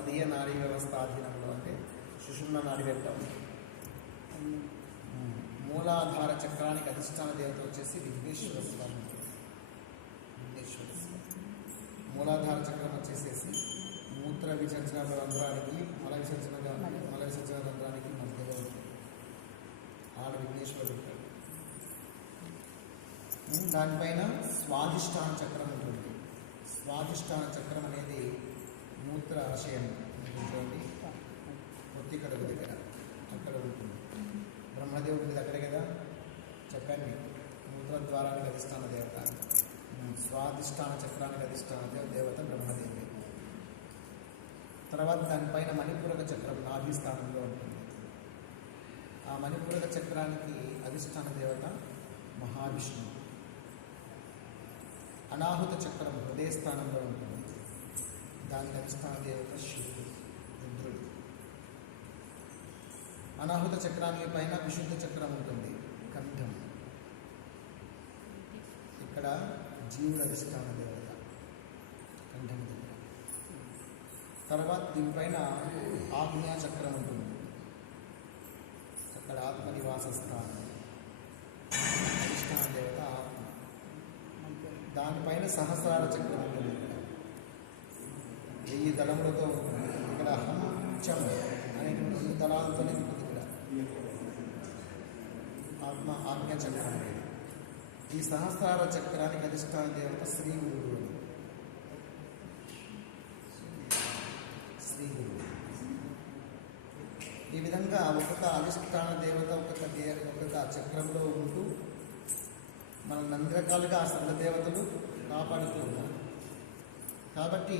తదీయ నాడీ వ్యవస్థ ఆధీనంలో అంటే సుషుమ్న నాడి వ్యక్తం. మూలాధార చక్రానికి అధిష్టాన దేవత వచ్చేసి విఘ్నేశ్వర స్వామి. విఘ్నేశ్వర స్వామి. మూలాధార చక్రం వచ్చేసేసి మూత్ర విసర్జన రంధ్రానికి మల విసర్జన మల విసర్జన రంధ్రానికి మధ్యలో ఆడ విఘ్నేశ్వరుడు ఉంటాడు. దానిపైన స్వాధిష్టాన చక్రం ఉంటుంది. స్వాధిష్టాన చక్రం అనేది ఆశయం ఉంటుంది చూడండి. పొత్తి కడుగు దగ్గర. అక్కడ ఉంటుంది. బ్రహ్మదేవుడి దగ్గర కదా? చెప్పాను మూత్ర ద్వారానికి అధిష్టాన దేవత. స్వాధిష్టాన చక్రానికి అధిష్టాన దేవ- దేవత బ్రహ్మదేవి. తర్వాత దానిపైన మణిపూరక చక్రం నాభి స్థానంలో ఉంటుంది. ఆ మణిపూరక చక్రానికి అధిష్టాన దేవత మహావిష్ణువు. అనాహుత చక్రం హృదయ స్థానంలో ఉంటుంది. దానికి అధిష్టాన దేవత శివుడు రుద్రుడు అనాహుత చక్రానికి పైన విశుద్ధ చక్రం ఉంటుంది కంఠం. ఇక్కడ జీవుడు అధిష్టాన దేవత కంఠం దేవత తర్వాత దీనిపైన ఆజ్ఞా చక్రం ఉంటుంది. అక్కడ ఆత్మ నివాస స్థానం. అధిష్టాన దేవత ఆత్మ. దానిపైన సహస్రార చక్రం ఉంటుంది. వెయ్యి దళములతో ఇక్కడ హంచం అనేటువంటి రెండు దళాలతోనే ఉంటుంది ఇక్కడ ఆత్మ ఆజ్ఞ చక్రం ఈ సహస్రార చక్రానికి అధిష్టాన దేవత శ్రీ గురువు శ్రీ గురువు. ఈ విధంగా ఒక్కొక్క అధిష్టాన దేవత ఒక్కొక్క దే ఒక్కొక్క చక్రంలో ఉంటూ మనల్ని అన్ని రకాలుగా ఆ సర్వ దేవతలు కాపాడుతూ ఉన్నారు. కాబట్టి